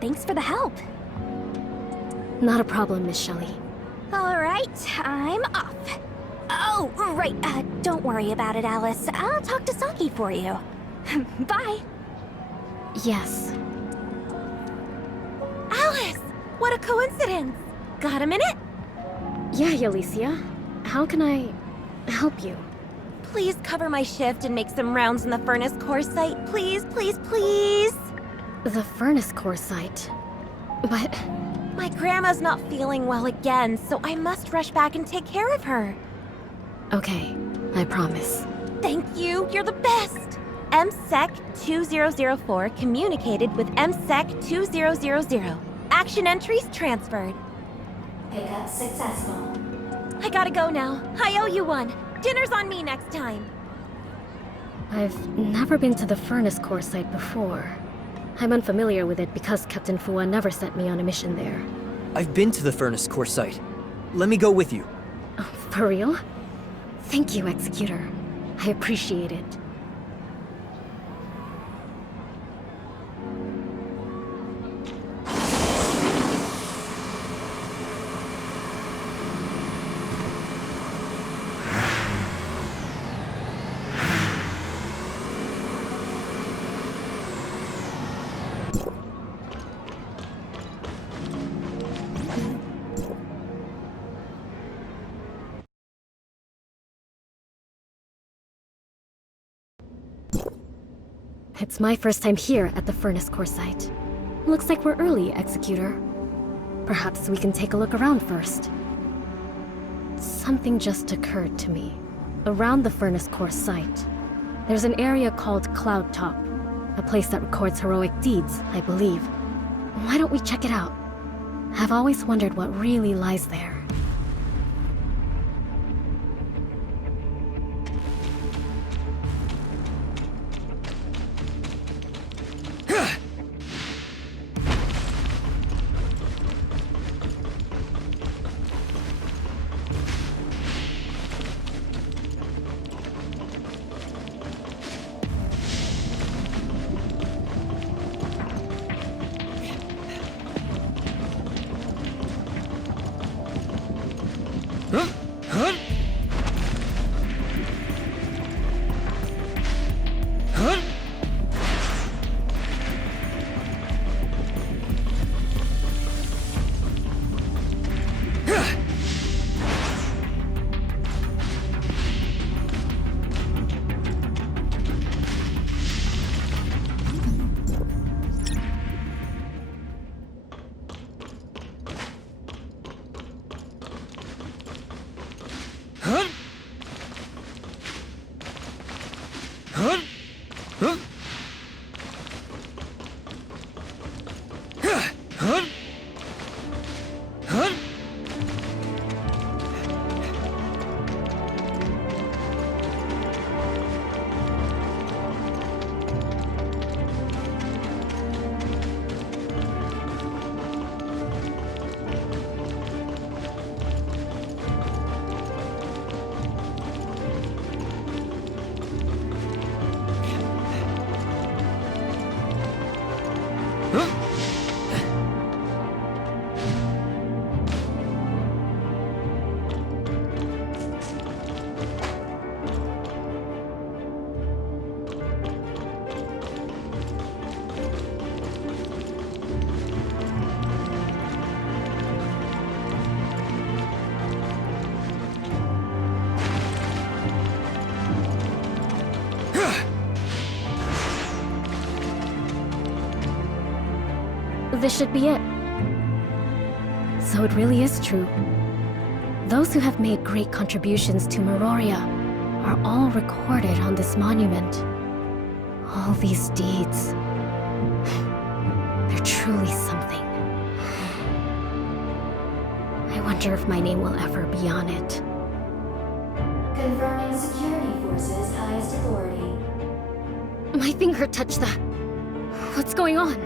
Thanks for the help. Not a problem, Miss Shelley. All right, I'm off. Oh, right. Don't worry about it, Alyss. I'll talk to Saki for you. Bye. Yes. Alyss! What a coincidence! Got a minute? Yeah, Alicia. How can I help you? Please cover my shift and make some rounds in the furnace core site. Please, please, please! The furnace core site. But... My grandma's not feeling well again, so I must rush back and take care of her. Okay, I promise. Thank you, you're the best! MSEC 2004 communicated with MSEC 2000. Action entries transferred. Pickup successful. I gotta go now. I owe you one. Dinner's on me next time. I've never been to the furnace core site before. I'm unfamiliar with it because Captain Fua never sent me on a mission there. I've been to the furnace core site. Let me go with you. Oh, for real? Thank you, Executor. I appreciate it. It's my first time here at the furnace core site. Looks like we're early, Executor. Perhaps we can take a look around first. Something just occurred to me. Around the furnace core site, there's an area called Cloud Top, a place that records heroic deeds, I believe. Why don't we check it out? I've always wondered what really lies there. This should be it. So it really is true. Those who have made great contributions to Meroria are all recorded on this monument. All these deeds. They're truly something. I wonder if my name will ever be on it. Confirming security forces' highest authority. My finger touched the... What's going on?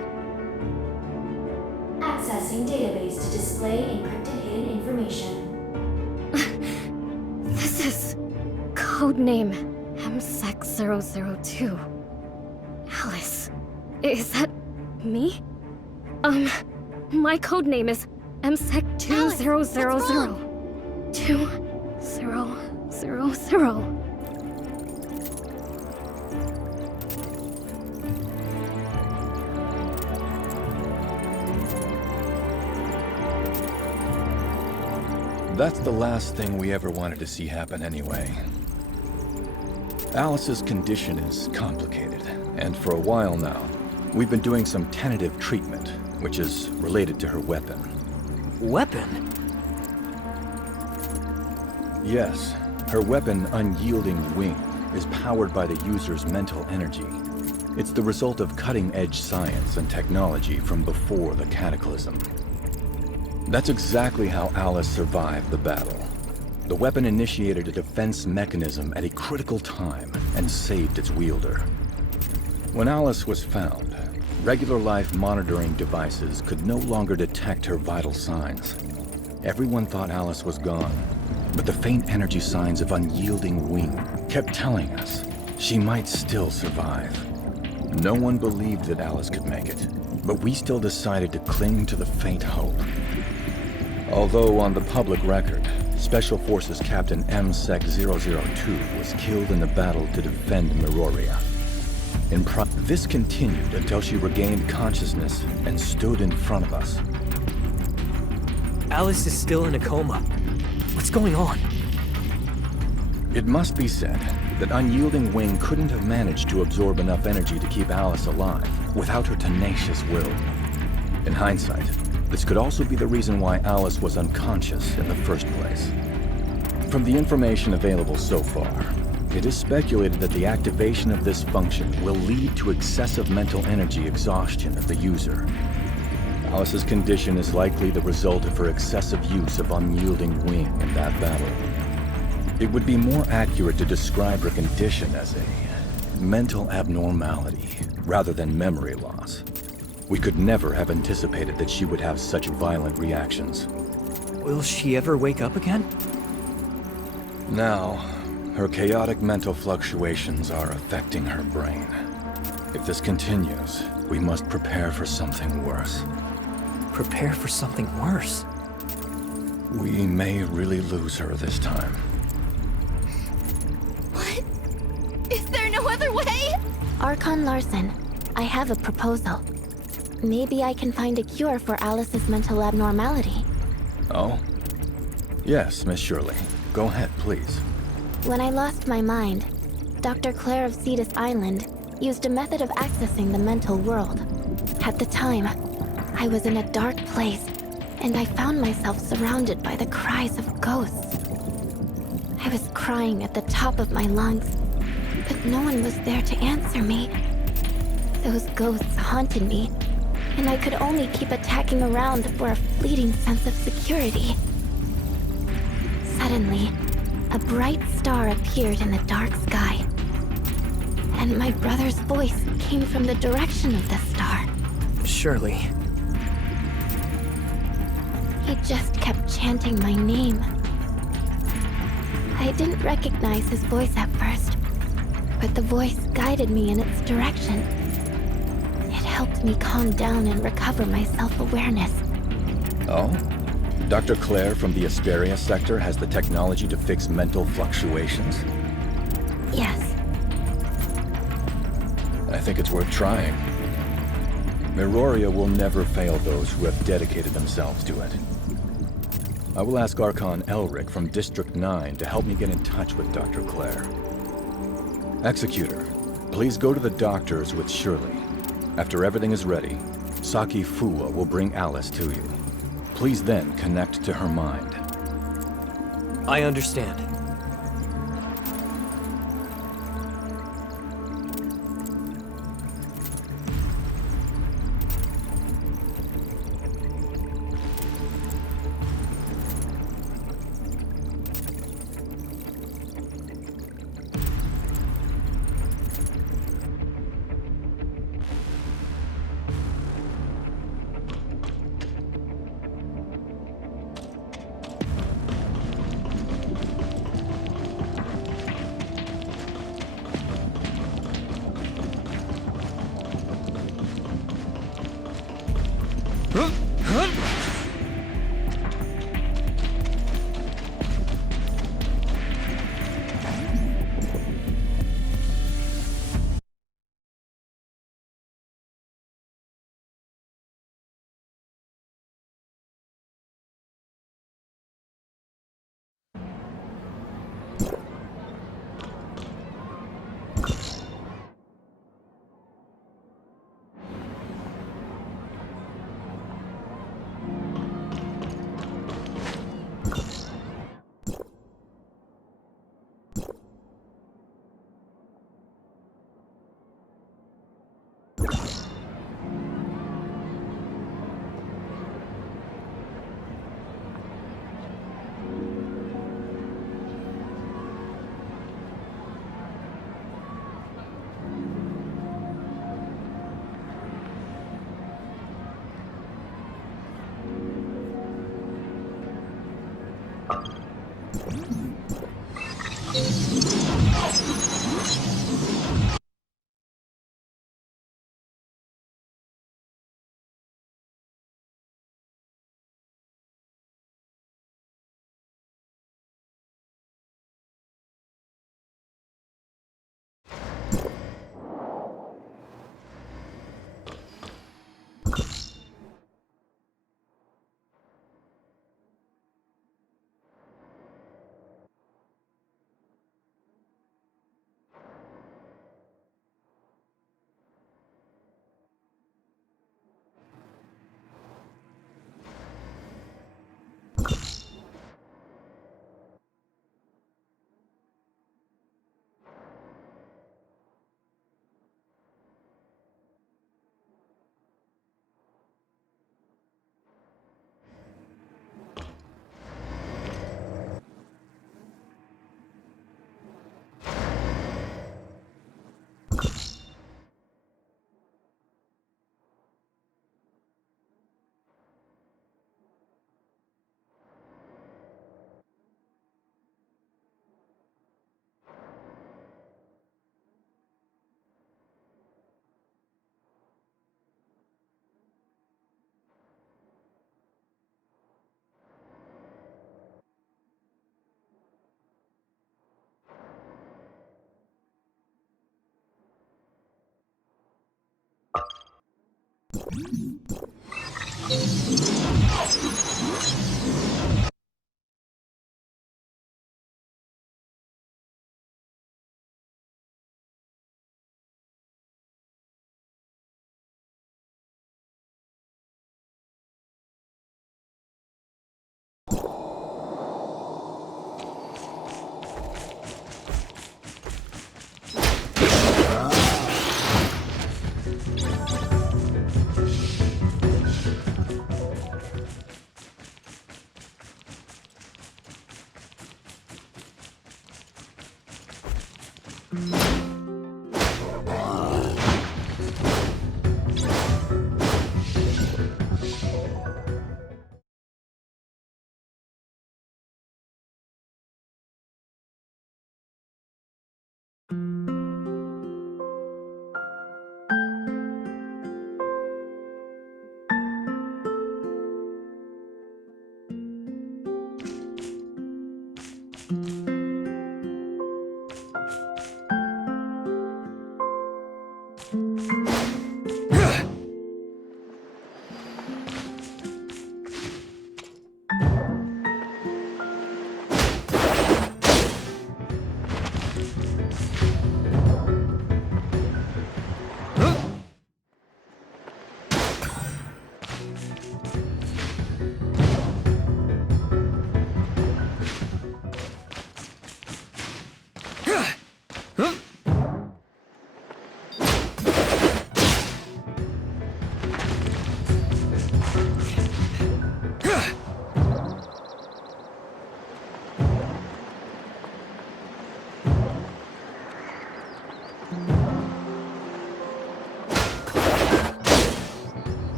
Accessing database to display encrypted hidden information. This is... Codename MSEC-002. Alyss. Is that... me? My codename is MSEC-2000. 2000. That's the last thing we ever wanted to see happen anyway. Alyss's condition is complicated, and for a while now, we've been doing some tentative treatment, which is related to her weapon. Weapon? Yes, her weapon, Unyielding Wing, is powered by the user's mental energy. It's the result of cutting-edge science and technology from before the Cataclysm. That's exactly how Alyss survived the battle. The weapon initiated a defense mechanism at a critical time and saved its wielder. When Alyss was found, regular life monitoring devices could no longer detect her vital signs. Everyone thought Alyss was gone, but the faint energy signs of Unyielding Wing kept telling us she might still survive. No one believed that Alyss could make it, but we still decided to cling to the faint hope. Although on the public record, Special Forces Captain MSEC-002 was killed in the battle to defend Meroria. This continued until she regained consciousness and stood in front of us. Alyss is still in a coma. What's going on? It must be said that Unyielding Wing couldn't have managed to absorb enough energy to keep Alyss alive without her tenacious will. In hindsight, this could also be the reason why Alyss was unconscious in the first place. From the information available so far, it is speculated that the activation of this function will lead to excessive mental energy exhaustion of the user. Alyss's condition is likely the result of her excessive use of Unyielding Wing in that battle. It would be more accurate to describe her condition as a mental abnormality rather than memory loss. We could never have anticipated that she would have such violent reactions. Will she ever wake up again? Now, her chaotic mental fluctuations are affecting her brain. If this continues, we must prepare for something worse. Prepare for something worse? We may really lose her this time. What? Is there no other way? Archon Larson, I have a proposal. Maybe I can find a cure for Alyss's mental abnormality. Oh? Yes, Miss Shirley. Go ahead, please. When I lost my mind, Dr. Claire of Cetus Island used a method of accessing the mental world. At the time, I was in a dark place, and I found myself surrounded by the cries of ghosts. I was crying at the top of my lungs, but no one was there to answer me. Those ghosts haunted me, and I could only keep attacking around for a fleeting sense of security. Suddenly, a bright star appeared in the dark sky, and my brother's voice came from the direction of the star. Surely. He just kept chanting my name. I didn't recognize his voice at first, but the voice guided me in its direction. It helped me calm down and recover my self-awareness. Oh? Dr. Claire from the Asperia sector has the technology to fix mental fluctuations? Yes. I think it's worth trying. Miroria will never fail those who have dedicated themselves to it. I will ask Archon Elric from District 9 to help me get in touch with Dr. Claire. Executor, please go to the doctors with Shirley. After everything is ready, Saki Fuwa will bring Alyss to you. Please then connect to her mind. I understand.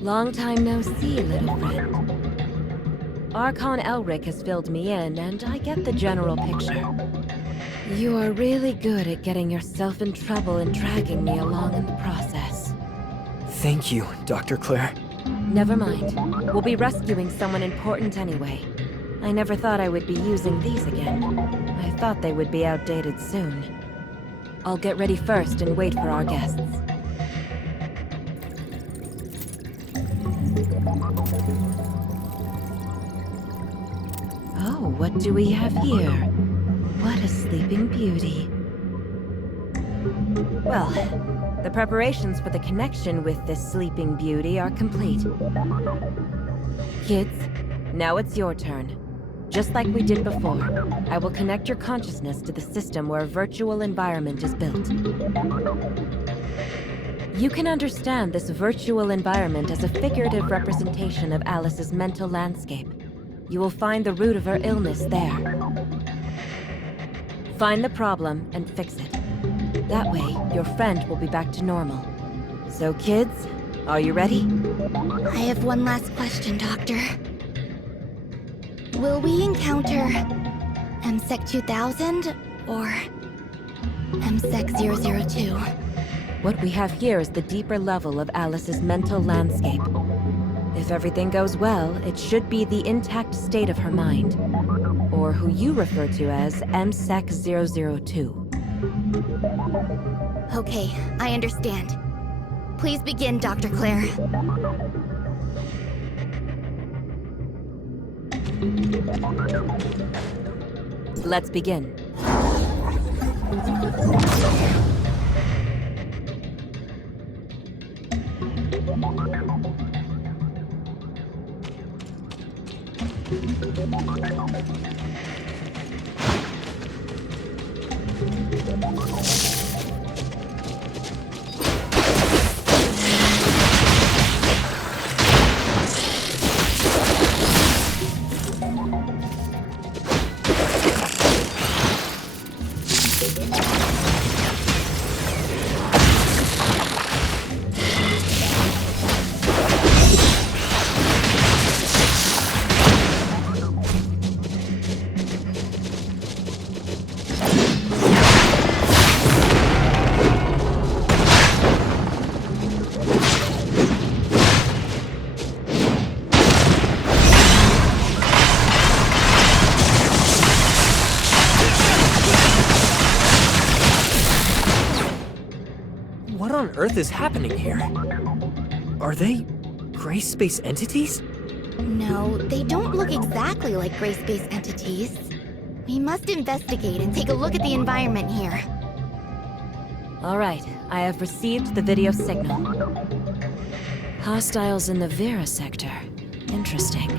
Long time no see, little friend. Archon Elric has filled me in, and I get the general picture. You are really good at getting yourself in trouble and dragging me along in the process. Thank you, Dr. Claire. Never mind. We'll be rescuing someone important anyway. I never thought I would be using these again. I thought they would be outdated soon. I'll get ready first and wait for our guests. Oh, what do we have here? What a sleeping beauty. Well, the preparations for the connection with this sleeping beauty are complete. Kids, now it's your turn. Just like we did before, I will connect your consciousness to the system where a virtual environment is built. You can understand this virtual environment as a figurative representation of Alyss's mental landscape. You will find the root of her illness there. Find the problem and fix it. That way, your friend will be back to normal. So kids, are you ready? I have one last question, Doctor. Will we encounter MSEC 2000 or MSEC 002? What we have here is the deeper level of Alyss's mental landscape. If everything goes well, it should be the intact state of her mind, or who you refer to as MSEC 002. Okay, I understand. Please begin, Dr. Claire. Let's begin. What on earth is happening here? Are they gray space entities? No, they don't look exactly like gray space entities. We must investigate and take a look at the environment here. All right, I have received the video signal. Hostiles in the Vera sector. Interesting.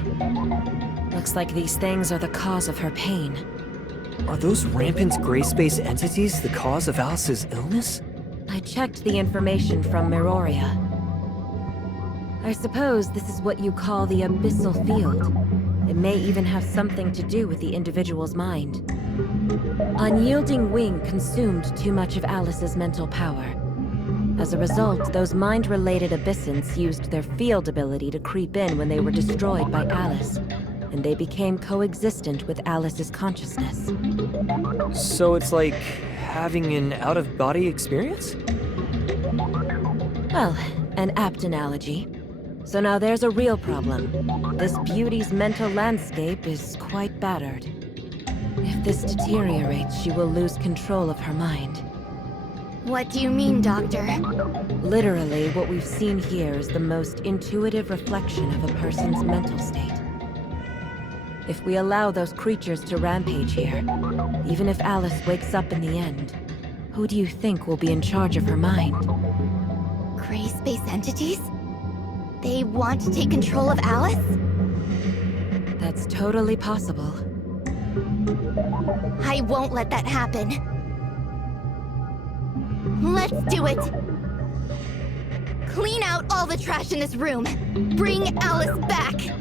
Looks like these things are the cause of her pain. Are those rampant gray space entities the cause of Alyss's illness? I checked the information from Miroria. I suppose this is what you call the abyssal field. It may even have something to do with the individual's mind. Unyielding Wing consumed too much of Alyss's mental power. As a result, those mind-related abyssins used their field ability to creep in when they were destroyed by Alyss, and they became coexistent with Alyss's consciousness. So it's like having an out-of-body experience? Well, an apt analogy. So now there's a real problem. This beauty's mental landscape is quite battered. If this deteriorates, she will lose control of her mind. What do you mean, Doctor? Literally, what we've seen here is the most intuitive reflection of a person's mental state. If we allow those creatures to rampage here, even if Alyss wakes up in the end, who do you think will be in charge of her mind? Gray space entities? They want to take control of Alyss? That's totally possible. I won't let that happen. Let's do it! Clean out all the trash in this room. Bring Alyss back!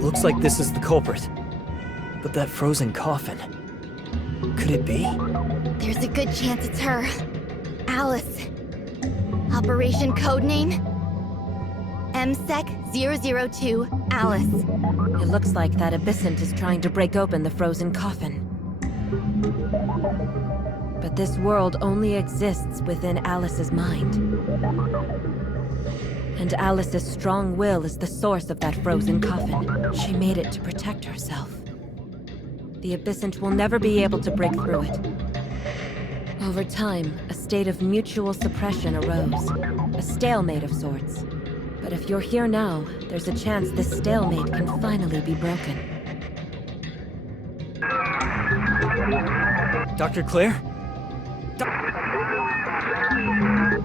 Looks like this is the culprit. But that frozen coffin... could it be? There's a good chance it's her. Alyss. Operation codename? MSEC-002 Alyss. It looks like that abyssant is trying to break open the frozen coffin. But this world only exists within Alyss's mind. And Alyss's strong will is the source of that frozen coffin. She made it to protect herself. The abyssant will never be able to break through it. Over time, a state of mutual suppression arose. A stalemate of sorts. But if you're here now, there's a chance this stalemate can finally be broken. Dr. Claire?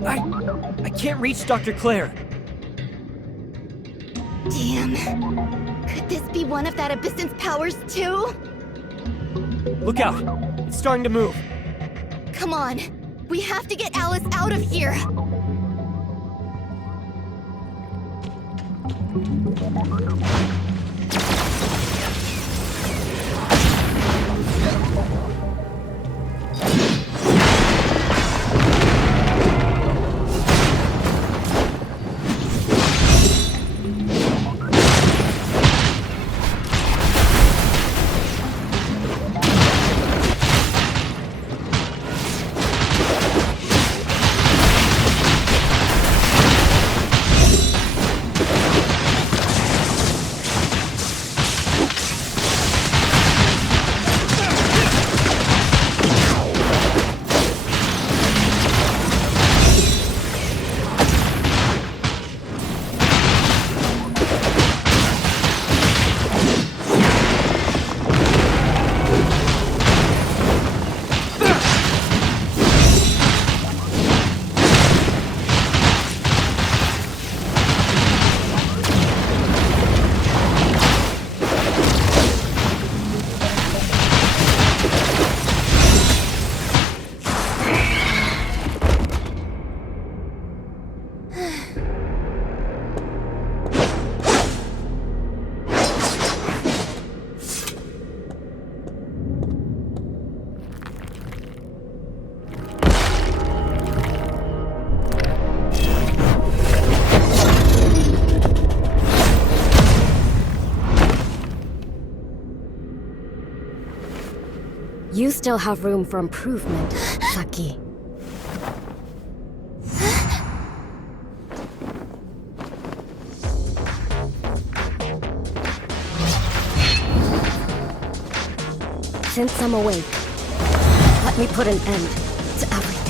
I can't reach Dr. Claire. Damn. Could this be one of that abyssant's powers too? Look out! It's starting to move. Come on. We have to get Alyss out of here. You still have room for improvement, Saki. Since I'm awake, let me put an end to everything.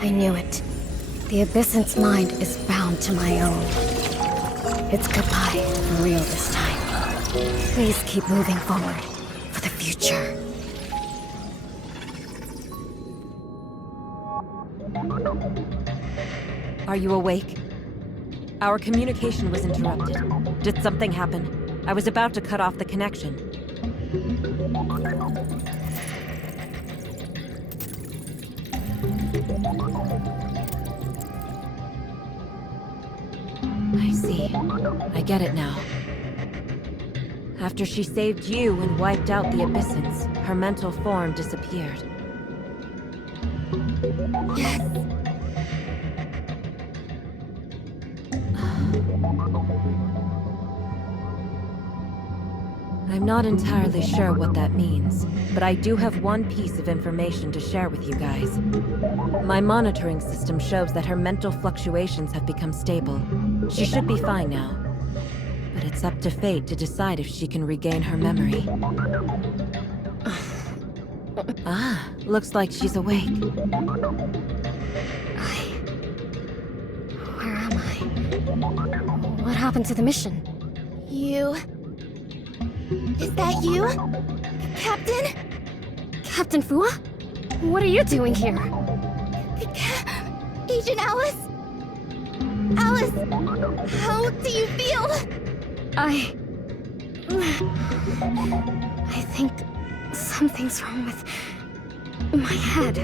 I knew it. The abyssant's mind is bound to my own. It's goodbye for real this time. Please keep moving forward for the future. Are you awake? Our communication was interrupted. Did something happen? I was about to cut off the connection. I see. I get it now. After she saved you and wiped out the Abyssins, her mental form disappeared. Yes. I'm not entirely sure what that means, but I do have one piece of information to share with you guys. My monitoring system shows that her mental fluctuations have become stable. She should be fine now. But it's up to fate to decide if she can regain her memory. Ah, looks like she's awake. Where am I? What happened to the mission? You... Is that you? Captain? Captain Fua? What are you doing here? Agent Alyss? Alyss, how do you feel? I think something's wrong with my head.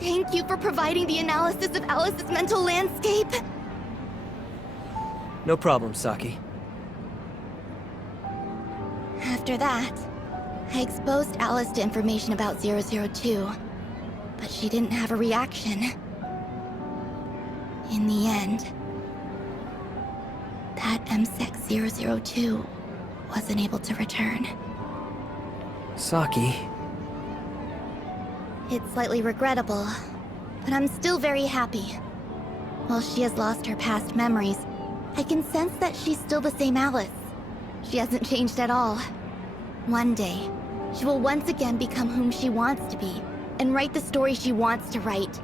Thank you for providing the analysis of Alyss's mental landscape. No problem, Saki. After that, I exposed Alyss to information about 002, but she didn't have a reaction. In the end, that MSEC 002 wasn't able to return. Saki... It's slightly regrettable, but I'm still very happy. While she has lost her past memories, I can sense that she's still the same Alyss. She hasn't changed at all. One day, she will once again become whom she wants to be, and write the story she wants to write.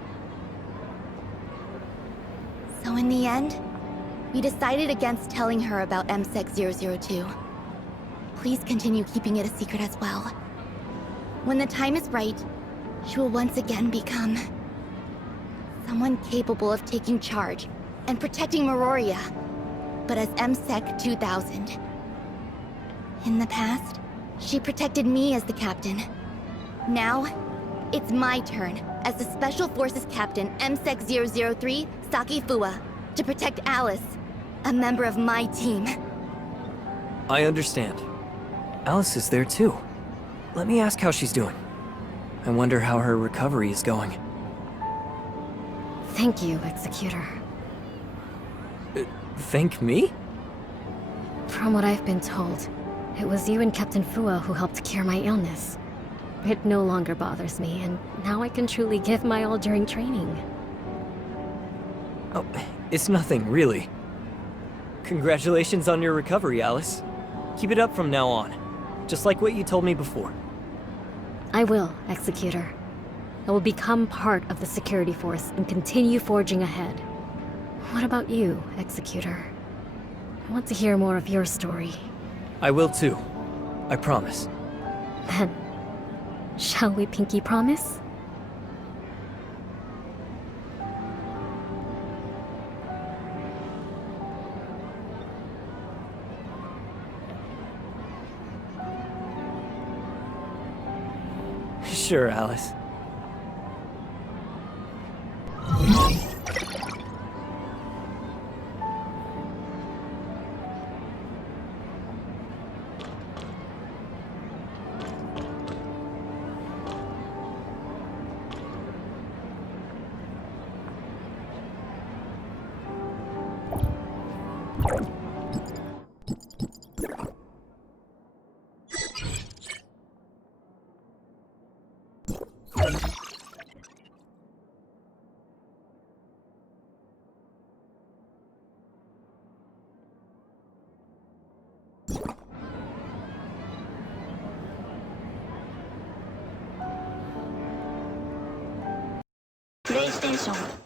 So in the end, we decided against telling her about MSEC 002. Please continue keeping it a secret as well. When the time is right, she will once again become someone capable of taking charge and protecting Meroria, but as MSEC 2000. In the past, she protected me as the captain. Now, it's my turn as the Special Forces Captain MSEC 003, Saki Fua, to protect Alyss, a member of my team. I understand. Alyss is there too. Let me ask how she's doing. I wonder how her recovery is going. Thank you, Executor. Thank me? From what I've been told, it was you and Captain Fua who helped cure my illness. It no longer bothers me, and now I can truly give my all during training. Oh, it's nothing, really. Congratulations on your recovery, Alyss. Keep it up from now on. Just like what you told me before. I will, Executor. I will become part of the security force and continue forging ahead. What about you, Executor? I want to hear more of your story. I will too. I promise. Then, shall we pinky promise? Sure, Alyss. プレイステーション